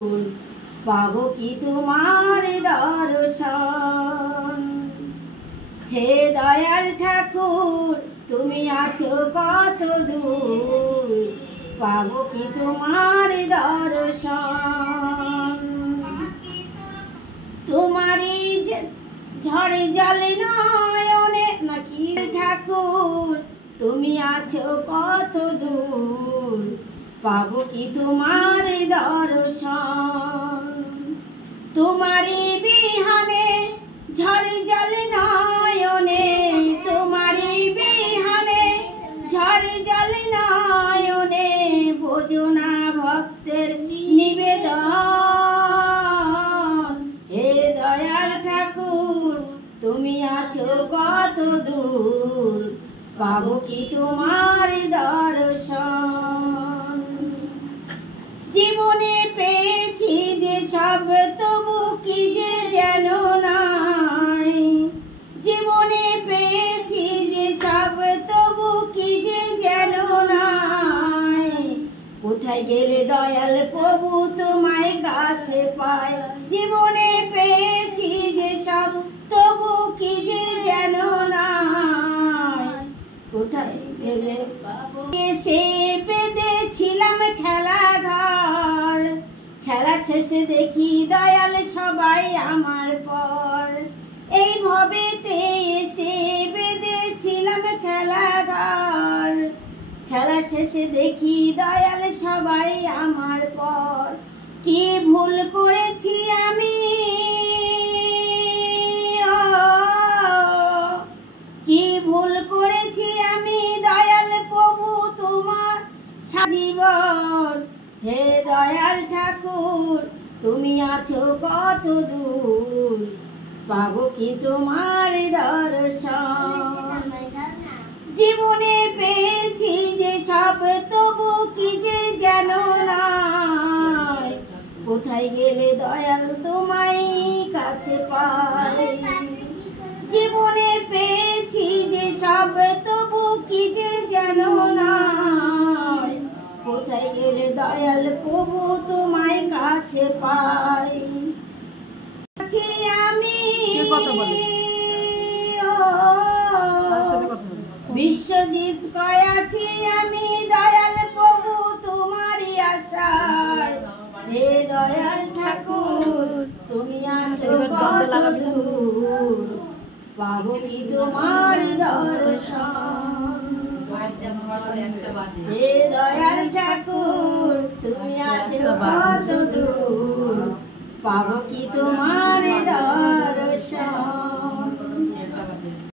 পাবো কি তোমার দর্শন। হে দয়াল ঠাকুর তুমি আছো কত দূর, পাবো কি তোমার দর্শন। তোমারই ঝড়ে জল নয়নে নাকি ঠাকুর তুমি আছো কত দূর, পাবো কি তোমার দর্শন। তোমারই বিহানে ঝড়ে জল নয়নে, তোমারই বিহানে ঝড়ে জল নয়নে, বোঝো না ভক্তের নিবেদন। হে দয়াল ঠাকুর তুমি আছো কত দূর, পাবো কি তোমার দর্শন। জীবনে পেয়েছি যে সব তবু কি যে যেন নাই, জীবনে পেয়েছি যে সব তবু কি যে যেন নাই। কোথায় গেলে দয়াল প্রভু তোমায় কাছে পাই, জীবনে পেয়েছি যে সব তবু কি যে যেন নাই। কোথায় গেলে সে বেঁধেছিলাম খেলা ঘর, খেলা শেষে দেখি দয়াল সবাই আমার পর। এই ভবেতে এসে বেঁধেছিলাম খেলা ঘর, খেলা শেষে দেখি দয়াল সবাই আমার পর। কি ভুল করেছি আমি, কি ভুল করেছি আমি দয়াল প্রভু তোমার জীবন। হে দয়াল ঠাকুর তুমি আছো কত দূর, পাবো কি তোমার দর্শন। জীবনে পেয়েছি যে সব তবু কি যে যেন নাই। কোথায় গেলে দয়াল তোমায় কাছে পাই, জীবনে পেয়েছি যে সব তবু কি যে যেন নাই। কোথায় গেলে দয়াল প্রভু তোমায় কাছে পাই। আমি বিশ্বজিৎ কয় আছি আমি দয়াল প্রভু তোমারই আশায়। হে দয়াল ঠাকুর তুমি আছো কত দূর, পাবো কি তোমার দর্শন। হে দয়াল ঠাকুর তুমি আছো কত দূর, পাবো কি তোমার